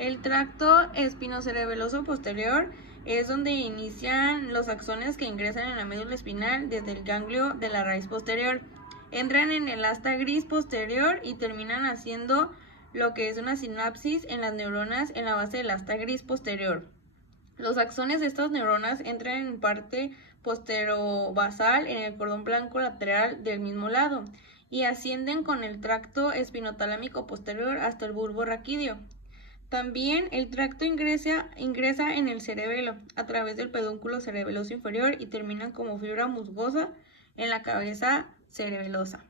El tracto espinocerebeloso posterior es donde inician los axones que ingresan en la médula espinal desde el ganglio de la raíz posterior. Entran en el asta gris posterior y terminan haciendo lo que es una sinapsis en las neuronas en la base del asta gris posterior. Los axones de estas neuronas entran en parte posterobasal en el cordón blanco lateral del mismo lado y ascienden con el tracto espinotalámico posterior hasta el bulbo raquídeo. También el tracto ingresa en el cerebelo a través del pedúnculo cerebeloso inferior y terminan como fibra musgosa en la cabeza cerebelosa.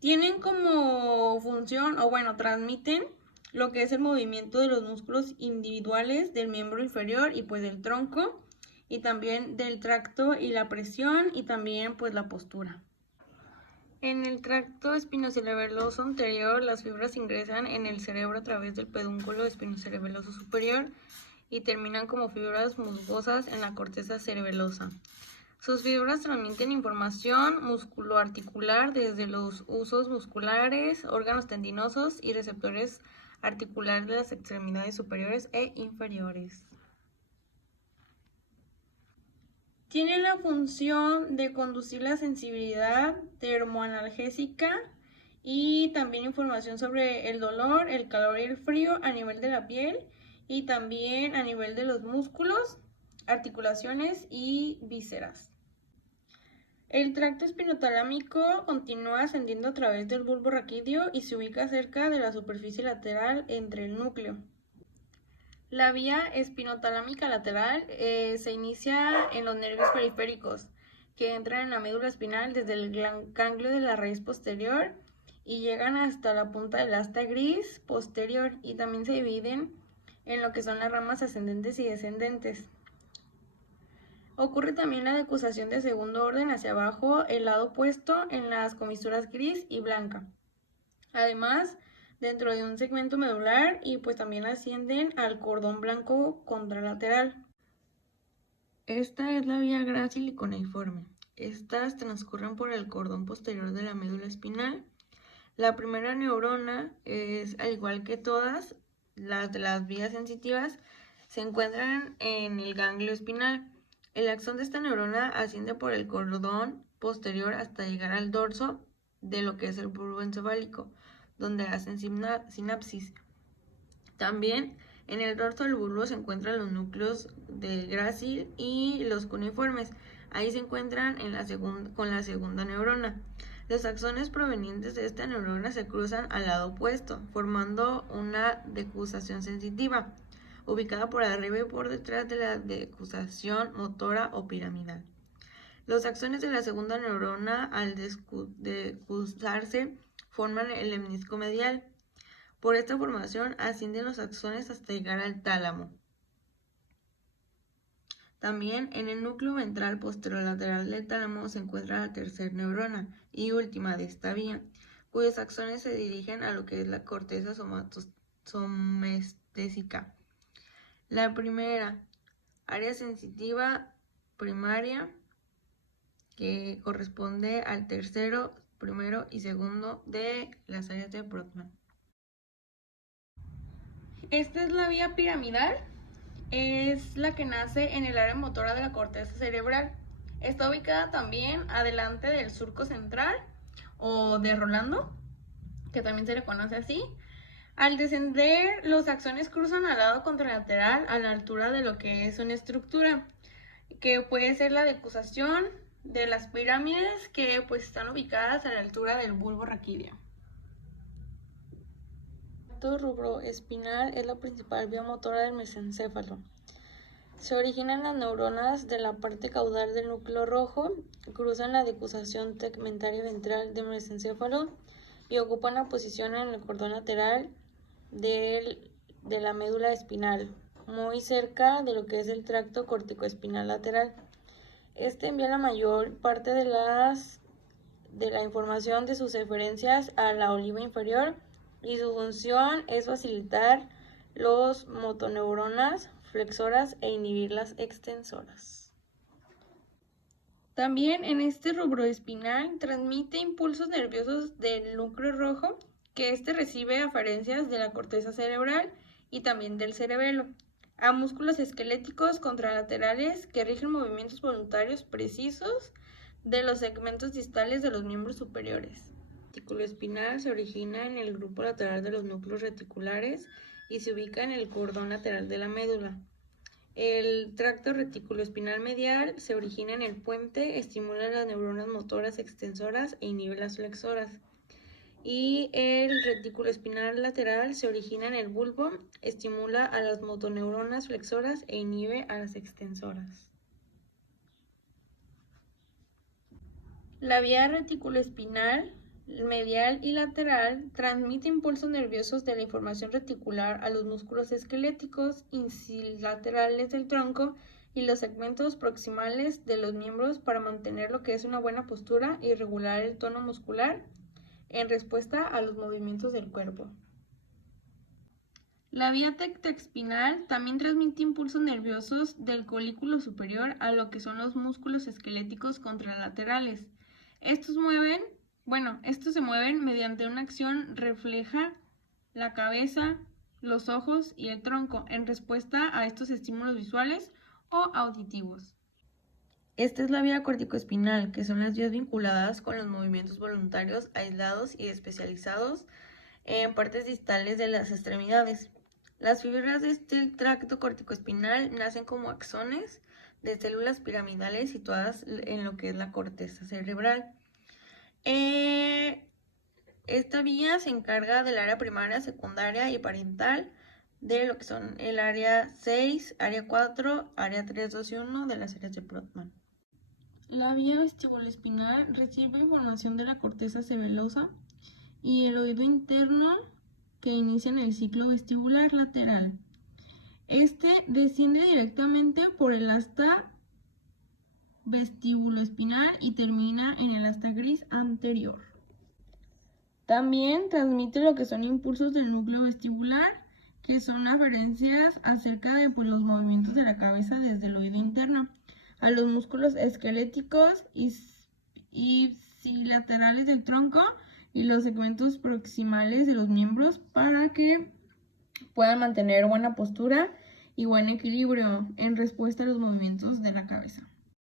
Tienen como función, transmiten lo que es el movimiento de los músculos individuales del miembro inferior y pues del tronco, y también del tracto y la presión, y también pues la postura. En el tracto espinocerebeloso anterior, las fibras ingresan en el cerebro a través del pedúnculo espinocerebeloso superior y terminan como fibras musgosas en la corteza cerebelosa. Sus fibras transmiten información musculoarticular desde los huesos musculares, órganos tendinosos y receptores articulares de las extremidades superiores e inferiores. Tiene la función de conducir la sensibilidad termoanalgésica y también información sobre el dolor, el calor y el frío a nivel de la piel y también a nivel de los músculos, articulaciones y vísceras. El tracto espinotalámico continúa ascendiendo a través del bulbo raquídeo y se ubica cerca de la superficie lateral entre el núcleo. La vía espinotalámica lateral se inicia en los nervios periféricos, que entran en la médula espinal desde el ganglio de la raíz posterior y llegan hasta la punta del asta gris posterior, y también se dividen en lo que son las ramas ascendentes y descendentes. Ocurre también la decusación de segundo orden hacia abajo, el lado opuesto en las comisuras gris y blanca. Además, dentro de un segmento medular, y pues también ascienden al cordón blanco contralateral. Esta es la vía grácil y cuneiforme. Estas transcurren por el cordón posterior de la médula espinal. La primera neurona es, al igual que todas las de las vías sensitivas, se encuentran en el ganglio espinal. El axón de esta neurona asciende por el cordón posterior hasta llegar al dorso de lo que es el bulbo encefálico, donde hacen sinapsis. También en el dorso del bulbo se encuentran los núcleos del grácil y los cuneiformes. Ahí se encuentran con la segunda neurona. Los axones provenientes de esta neurona se cruzan al lado opuesto, formando una decusación sensitiva, ubicada por arriba y por detrás de la decusación motora o piramidal. Los axones de la segunda neurona, al decusarse, forman el lemnisco medial. Por esta formación ascienden los axones hasta llegar al tálamo. También en el núcleo ventral posterolateral del tálamo se encuentra la tercera neurona y última de esta vía, cuyos axones se dirigen a lo que es la corteza somestésica. La primera, área sensitiva primaria, que corresponde al tercero, primero y segundo de las áreas de Brodmann. Esta es la vía piramidal, es la que nace en el área motora de la corteza cerebral. Está ubicada también adelante del surco central o de Rolando, que también se le conoce así. Al descender, los axones cruzan al lado contralateral a la altura de lo que es una estructura, que puede ser la decusación de las pirámides, que pues están ubicadas a la altura del bulbo raquídeo. El rubro espinal es la principal vía motora del mesencéfalo. Se originan las neuronas de la parte caudal del núcleo rojo, cruzan la decusación tegmentaria ventral del mesencéfalo y ocupan la posición en el cordón lateral de la médula espinal, muy cerca de lo que es el tracto corticoespinal lateral. Este envía la mayor parte de la información de sus eferencias a la oliva inferior, y su función es facilitar los motoneuronas flexoras e inhibir las extensoras. También en este rubro espinal transmite impulsos nerviosos del núcleo rojo, que recibe aferencias de la corteza cerebral y también del cerebelo, a músculos esqueléticos contralaterales que rigen movimientos voluntarios precisos de los segmentos distales de los miembros superiores. El retículo espinal se origina en el grupo lateral de los núcleos reticulares y se ubica en el cordón lateral de la médula. El tracto reticuloespinal medial se origina en el puente, estimula las neuronas motoras extensoras e inhibe las flexoras. Y el retículo espinal lateral se origina en el bulbo, estimula a las motoneuronas flexoras e inhibe a las extensoras. La vía reticuloespinal medial y lateral transmite impulsos nerviosos de la información reticular a los músculos esqueléticos insilaterales del tronco y los segmentos proximales de los miembros para mantener lo que es una buena postura y regular el tono muscular en respuesta a los movimientos del cuerpo. La vía tectoespinal también transmite impulsos nerviosos del colículo superior a lo que son los músculos esqueléticos contralaterales. Estos se mueven mediante una acción refleja la cabeza, los ojos y el tronco en respuesta a estos estímulos visuales o auditivos. Esta es la vía corticoespinal, que son las vías vinculadas con los movimientos voluntarios aislados y especializados en partes distales de las extremidades. Las fibras de este tracto corticoespinal nacen como axones de células piramidales situadas en lo que es la corteza cerebral. Esta vía se encarga del área primaria, secundaria y parental de lo que son el área 6, área 4, área 3, 2 y 1 de las áreas de Brodmann. La vía vestibuloespinal recibe información de la corteza cerebelosa y el oído interno que inician el ciclo vestibular lateral. Este desciende directamente por el asta vestibuloespinal y termina en el asta gris anterior. También transmite lo que son impulsos del núcleo vestibular, que son aferencias acerca de los movimientos de la cabeza desde el oído interno a los músculos esqueléticos y laterales del tronco y los segmentos proximales de los miembros para que puedan mantener buena postura y buen equilibrio en respuesta a los movimientos de la cabeza.